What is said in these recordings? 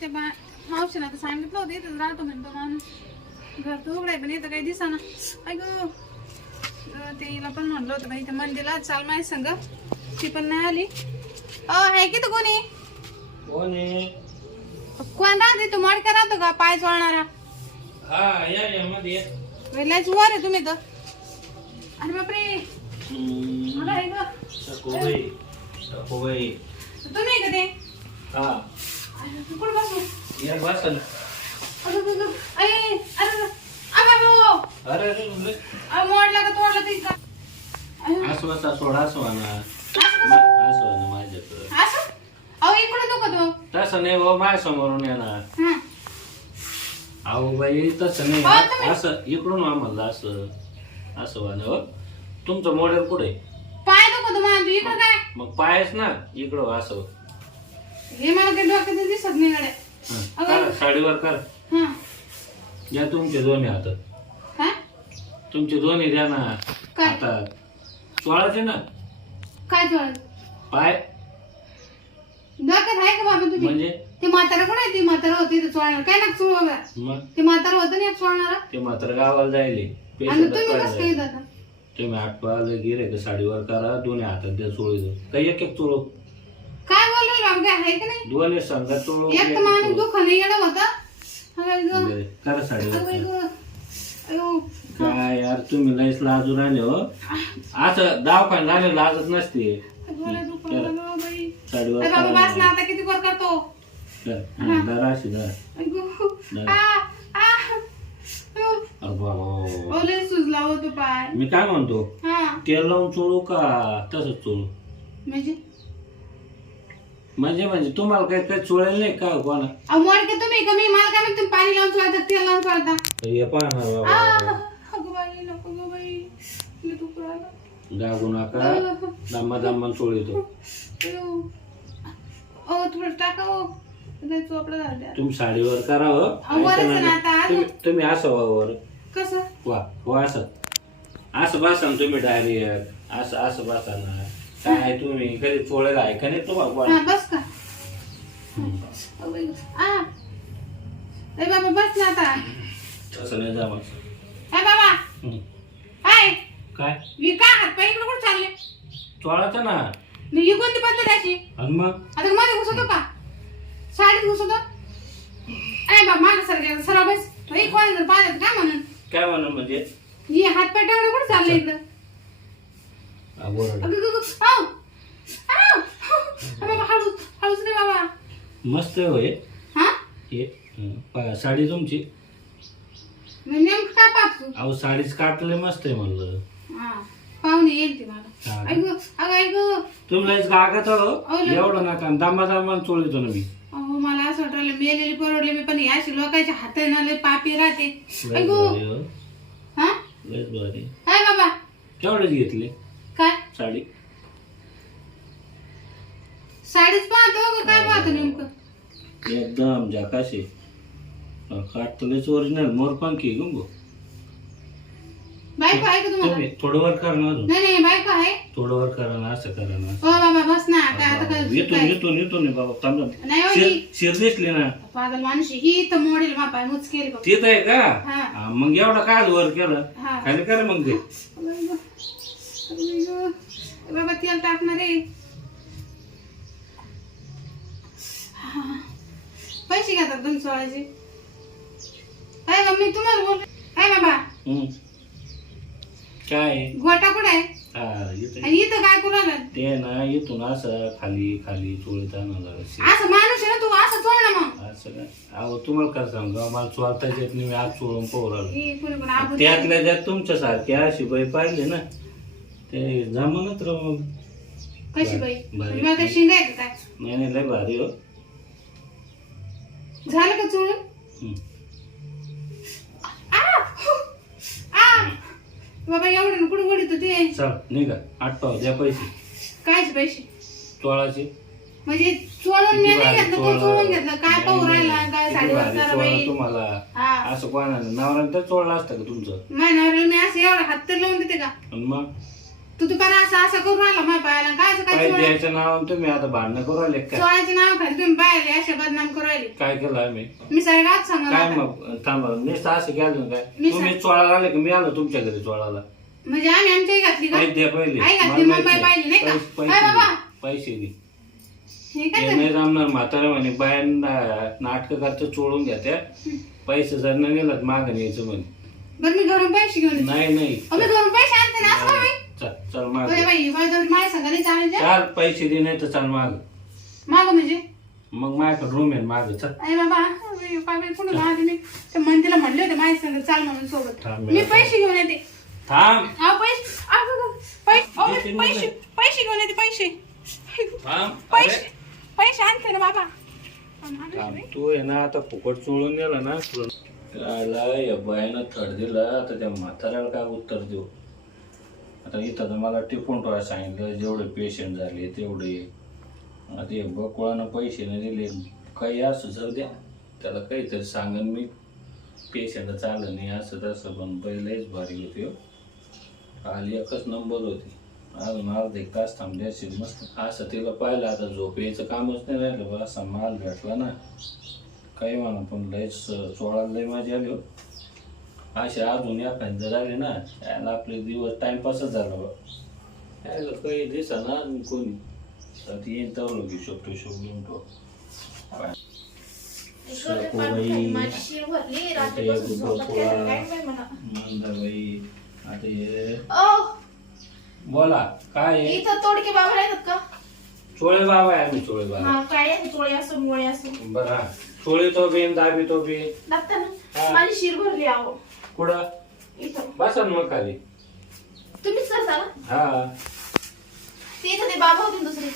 ते बा मावशीला तर सांगितलं होतं इथंच राहतो म्हणतो माणूस. घर तर उघडाय पण इथं काही दिसाना. ऐक ते हिला पण म्हणलं होतं बाई त्या मंदिरात चाल माही संग. ती पण नाही आली. अ आहे की तर कोणी? कोण? राहते? तू मडका राहतो का? पाय चोळणारा. हा या या मध्ये या. वेळेलाच वर आहे तुम्ही तर. अरे बापरे. मला आहे सखूबाई तुम्ही आहे का ते? हा. तू कुठं बसू अरे, अरे. अरे अरे मोडला का तोडला सोडा असं माझ्याकडं असं? अहो इकडे तसं नाही माझ्या समोरून येणार हं. अहो बाई तसं नाही हो, असं इकडून आम्हाला असं असं हो तुमचं मॉडेल कुठे पाय तू इकडे काय मग पायच ना इकडं असं हे मला ते डोक्यात दिसत नाही गड्या. हं. साडीवर कर हं. द्या तुमचे दोन्ही हात काय? तुमचे दोन्ही द्या ना. काय? आता चोळाचे ना. काय चोळ पाय. डोक्यात आहे का बाबा तुम्ही म्हणजे? ते म्हातारा कोण आहे? ती म्हातारा होती ते चोळणार काय ना चोळ मग? ते म्हातारा होतं ना एक चोळणारा? ते मात्र गावाला जायले. आणि पेशंट तुम्ही कसं काय तुम्ही आठवाला गिरे का साडीवर करा दोन्ही हातात द्या चोळी काही एक एक चोळू. काय आहे का नाही? दोन्ही संघात चोळू एक तर माणूस दुःख नाही येणं होतं. करा. अयो. काय यार तुम्ही लयच लाजू राहिले हो. असं दवाखान झाले लाजत नसते. साडीवर ना आता किती वर करतो? कर. हा, जरा अशी सुजला होतो पाय मी काय म्हणतो? हा. तेल लावून चोळू का? तसंच चोळू. म्हणजे? म्हणजे म्हणजे तुम्हाला काही काही चोळेल नाही का कोणा? अहो मोडके तुम्ही कमी मला काय म्हणते पाणी लावून सोडता तेल लावून सोडता हे पहा ना आ, बाबा अगं बाई नको गं बाई. लय दुःख राहिलं. गागू नका. दम्मा दम्मा चोळीतो. अहो थोडं टाका हो लय चोपडं झालं त्यात. तुम्ही साडीवर करा हो. अहो, वरच ऐका आहे ना ना. आता. तुम्ही तुम्ही असं वा वर. कसं? वा वा असं. असं बसा ना तुम्ही डायरेक्ट असं असं बसा ना. काय तुम्ही? कधी चोळेल आहे का नाही तुम्हाला कोण? हा बस का? बाई. आ. ए बाबा बस ना आता. तसं नाही जा ए बाबा. हाय काय? मी काय हात पाय इकडे कुठे चालले? चोळाचं ना. मी ही कोणती पद्धत अशी? आणि मग? आता मध्ये घुसतो का? साडीत घुसतो अरे बाबा माझं सर सरळ बस. हे कोणी जर पाहिलं तर काय म्हणून? काय म्हणून म्हणजे? ही हात पाय कुठे चालले इकडं मस्त होय साडी तुमची. अहो साडीच काटले मस्त आहे म्हणलं. पाहुणे येईल ते मला. ऐक अगं ऐक. तुम्ही लयच गागत हो? एवढं नका दामा दामा चोळीतो ना मी. मला असं वाटलं मेलेली परवडले मी पण अशी लोकांच्या हाताने लय पापी राहते. ऐकू. हो. हा? बाबा? केवढेच घेतले? साडी. साडीच पाहतो का काय पाहतो नेमकं? एकदम झाकाशी. काटलेच ओरिजिनल मोरपंखी गुंगो बायको आहे का तुम्हाला? तुम्ही थोडं वर करा ना अजून. नाही नाही बायको आहे. थोडं वर करा ना असं करा ना हो बाबा बस ना काय आता काय येतो काय? येतो येतो नाही बाबा नाही हो शिर ही शिर दिसली ना. पागल माणूस आहे. ही तर मोडेल मा पाय मुचकेल बघ. तिथं आहे का? हा. हा, मग एवढं काय वर केलं. हा. खाली करा मग ते. अगं, अगं. बाबा तेल टाकणार आहे. पैसे घेतात दोन सोळाचे. काय मम्मी तुम्हाला बोल काय बाबा. काय? गोटा कुठे आहे? हा इथं. आणि इथं काय कुणाला? ते ना इथून असं खाली खाली चोळीत आणायला लागलं. असं माणूस आहे ना तू असं चोळ ना मग. असं काय? अहो तुम्हाला काय सांगा? मला चोळता येत नाही मी आज चोळून पोहू राहिलो हे कोणी पण आपण त्यातल्या त्यात तुमच्या सारख्या अशी बाई पाहिजे ना ते जमानत राव मग. कशी बाई? बाई. मला काय शिंगायचं काय? नाही नाही लय भारी हो. झालं का चोळून हम्म. आ! आ! बाबा एवढं कुठं उडीत ते चल निघा. आठ पाव द्या पैसे. कायचे पैसे? चोळाचे. म्हणजे चोळून मी किती नाही भारी घेतलं तो. चोळून घेतलं. काय पाहू नाही, राहिला? नाही. काय किती साडीवर भारी करा चोळा बाई? तुम्हाला. हा. असं कोणाला नवऱ्यानं तर चोळला असतं का तुमचं? माझ्या नवऱ्याला मी असं एवढा हात तर लावून देते का? आणि मग? तू तू पण असं असं करून राहिला माझ्या पायाला काय असं काय काय चोळा द्यायचं नाव तुम्ही आता भांडणं करू राहिले काय चोळाचे नाव खाली तुम्ही बाहेर अशा बदनाम करू राहिले. काय केलं आम्ही? मी सगळे रात सांगा काय मग? थांबा मी असं गेलो काय? मी तुम्ही चोळाला आले की? मी आलो तुमच्या घरी चोळाला म्हणजे आम्ही आमच्याही घातली का? पैसे द्या पहिले. आई घातली, मला मग माहीत बाई पाहिली नाही का? पैसे- काय बाबा? पैसे दे. हे काय हे नाही जमणार म्हातारा म्हणे बायांना नाटक करता चोळून घ्या त्या पैसे जर नाही नेलं माग न्यायचं म्हणे. बरं मी घरून पैसे घेऊन येते. नाही नाही. अहो, मी घरून पैसे आणते ना असं चल चल माग बाई माझ्या चालायचे चार पैसे दे नाही तर चाल माग. माग म्हणजे? मग माझ्याकडे रूम आहे माग चल. अरे बाबा अरे मी? मंदीला म्हणले होते माझ्या संग चाल म्हणून सोबत. थांब, मी पैसे घेऊन येते. थांब. पैसे पैसे अहो, ना पैसे पैसे घेऊन येते पैसे. थांब पैसे अरे, पैसे आणते ना बाबा. माणूस थांब. रे. तू आहे ना आता फुकट चोळून नेला ना त्याला या बायानं थड दिला आता त्या म्हाताऱ्याला काय उत्तर देऊ? आता इथं तर मला टिपून ठेवायला सांगितलं जेवढे पेशंट झाले तेवढे. आता बकुळानं पैसे नाही दिले. काही असं जाऊ द्या. त्याला काहीतरी सांगन मी. पेशंट चाललं नाही असं तसं पण पहिलेच भारी होती हो. आली एकच नंबर होती. अजून अर्धा एक तास थांबले असेल मस्त. असं तिला पाहिलं आता झोप यायचं कामच नाही राहिलं. बा असा माल भेटला ना. काही म्हणा पण लयच सोळा लय माझी आली हो. असे अजून जर आले ना त्याला आपले दिवस टाइमपासच झाला बा. यायला काही दिसा ना अजून कोणी. तर ती येईन तर घेऊ शकतो तो. मंदाबाई आता हे. अहो, बोला काय आहे? इथं तोडके बाबा येतात का? चोळे बाबा आहे आम्ही चोळे बाबा. हा काय आहे? चोळे असो मुळे असो. बरं हा. चोळे तो बी दाबी तो बी. लागतं हा. ना माझी शिर भरली आहो. कुठं इथं. बसा ना मग खाली. तुम्हीच करता ना? हा. ते इथं ते बाबा होते ना दुसरे.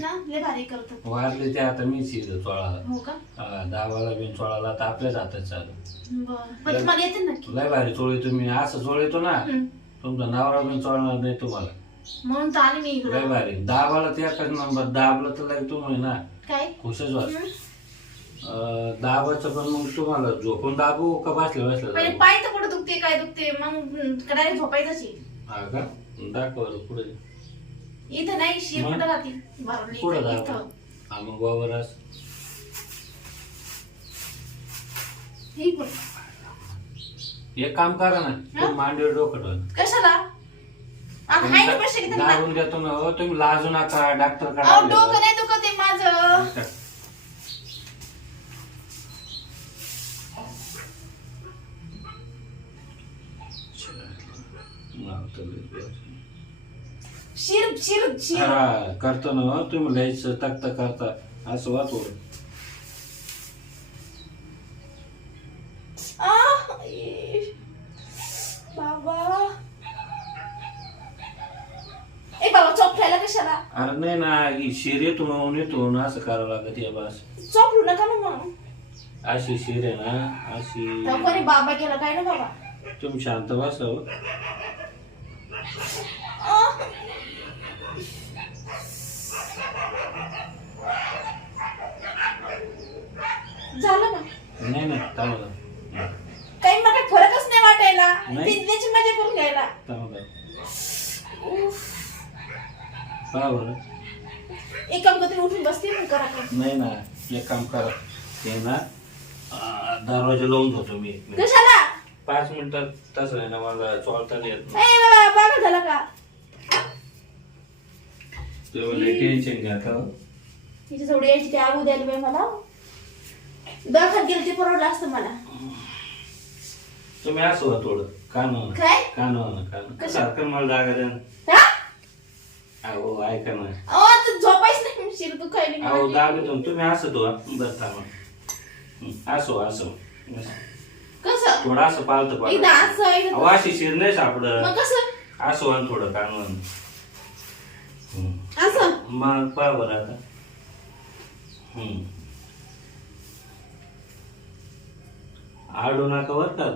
ना लय भारी करतात. वारले ते आता मी शिरलो चोळाला. हो का? हा दाबाला बिन चोळाला तर आपल्याच हातात चालू. बरं. पण तुम्हाला येते नक्की? लय भारी चोळी तुम्ही असं चोळीतो ना हम्म. तुमचा नवरा बिन चोळणार नाही तुम्हाला. म्हणून तर आले मी लय भारी. दाबाला ते एकच नंबर दाबलं तर लय तुम्ही ना. काय? खुशच व्हा हम्म. अं, दाबाचं पण मग तुम्हाला झोपून दाबू का बसल्या बसल्या पहिले दाबू? पाय तर कुठं दुखते काय दुखते मग झोपायचंच आहे. हा का दाखव पुढे इथं नाही शिर मग? कुठं राहते भरली पुढे इथं दाखव इथं. हा मग हे पण. एक काम करा ना हा? तुम्ही मांडीवर डोकं ठेवा. कशाला आता हाय ना पैसे किती दाबून देतो ना हो तुम्ही लाजू नका डॉक्टर अहो डोकं नाही दुखत आहे माझं हा करतो ना हो, तुम्ही लयच तक्त करता असं वाचू. आह, ई. बाबा. ए बाबा चोपल्याला कशाला? अरे नाही ना ही शिर येतो म्हणून येतो ना असं करावं लागत या बस. चोपलू नका ना मग अशी शिर ना अशी. कोणी बाबा केला काय ना बाबा? तुम्ही शांत बसाव आह. झालं ना नाही नाही काही मला काही फरकच नाही वाटायला. नाही? विद्याची मजा करून घ्यायला. उफ. बरं. एक काम करते उठून बसते मग करा काम. नाही ना एक काम करा. ते ना अं, दरवाजा लावून होतो मी एक मिनिट. कशाला? पाच मिनिटात तसं आहे ना मला चोळता नाही येत. ए बाबा झाला का? तेव्हा टेन्शन घ्या का तिच्या जवळ यायची ते आगू द्यायला बाई मला. दवाखान्यात गेलं ते परवडलं असतं मला. तुम्ही असं व्हा थोडं. कान काय? कान कान कसं? सारखं मला जागा द्या हा? अहो ऐका ना. अहो आता झोपायच नाही शिर दुखायली अहो तुम्ही असं तो बरं थांबा. हं, असो असो कसं? थोडं असं पालतं एकदा पालतं असं एकदा अहो अशी शिर नाही मग कसं? असं व्हा ना थोडं कान असं? मग पहा बरं आता. हं. आडू आता.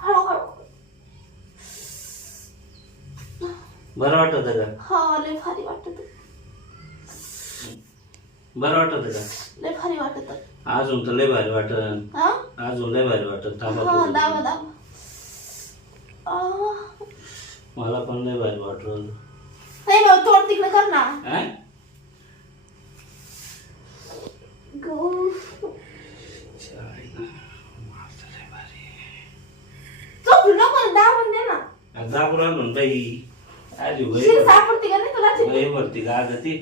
हळूहळू बरं वाटत का? हा लय भारी वाटत बरं वाटत का? लय भारी वाटत अजून तर लय भारी वाटन. हा? अजून लय भारी वाटन. थांबा हा. दाबा दाबा. आ. मला पण लय भारी वाटलं कर ना. हा? झोपू नको ना, दाबून दे ना. आ, दाबून आणून बाई. आली वय शिर सापडते का नाही तुला वय वरती का ग ती?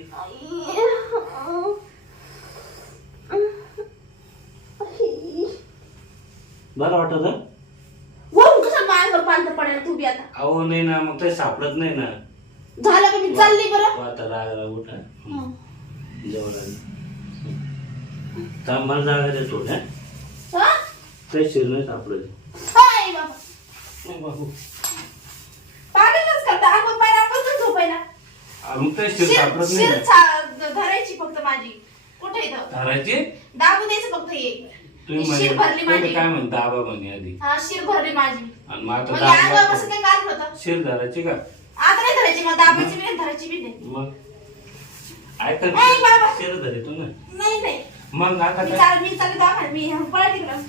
बरं वाटत? वरून कसं माझ्यावर पालत पडायला तू बी आता? अहो नाही ना मग ते सापडत नाही ना. झालं का मी? चालली बरं. आता रागाला उठा. हं. जेवण आली. थांब मला जागा दे थोड्या हा? काही शिर नाही सापडत. हाय बाबा. नाही बाबू पागलच करता. अंग पाय दाखवतो झोपायला. आ, मग काही शिर शिर सापडत नाही शिर ना. चा- धरायची फक्त माझी. कुठे इथं? धरायची? दाबू द्यायचं फक्त हे. तुम्ही शिर भरली माझी. काय म्हणता आबा म्हणे आधी. हा शिर भरली माझी. आणि मग आता म्हणजे अंगावर कसं दाब काय कारण होतं. शिर धरायची का? आता नाही धरायची मग दाबायची बी नाही धरायची बी नाही. मग? ऐका ए, बाबा. शिर धरे तू ना. नाही नाही. मग आता मी काय? चाल मी चालले दवाखान्यात मी पळा तिकडं.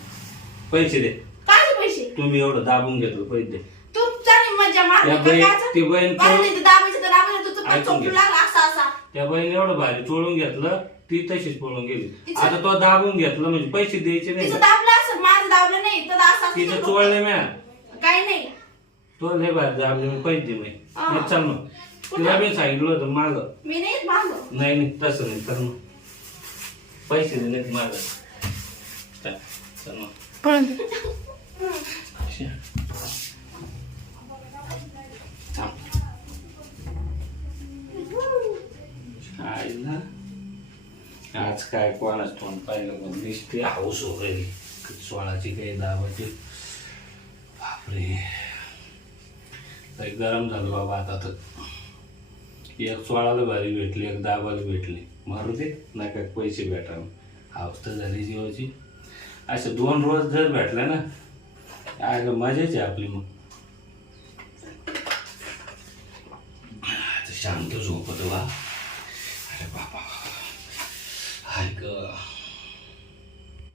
पैसे दे. काय पैसे? तुम्ही एवढं दाबून घेतलं पैसे दे. तू चालेल मजा मार या बाई- ती दाबायचं तर दाबायचं ऐकून घे. लागला असा असा. त्या बहिणी एवढं भारी चोळून घेतलं ती तशीच पळून गेली. तिचं- आता तो दाबून घेतलं म्हणजे पैसे द्यायचे नाही तिचं का? दाबलं असं माझं दाबलं नाही तर असं तिचं चोळले म्या. काय नाही. तो लय भारी दाबले मी पैसे दे मी हा. नाही, चल मग. तुला मी सांगितलं होतं माग. मी नाही माग. नाही नाही तसं नाही तर मग. पैसे दे नाही माग. चल चल मग. पळून दे. अशा. थांब. आईला. आज काय कोणाच तोंड पाहिलं पण दिसते हाऊस गई सोळाची काही दाबाची बापरे. काही गरम झालं बाबा आता तर. एक सोळाला भारी भेटली एक दाबाला भेटली. मारू दे नाही काय पैसे भेटा हाऊस तर झाली जीवाची. असे दोन रोज जर भेटले ना आयला मजाच आहे आपली मग. शांत झोपत बा.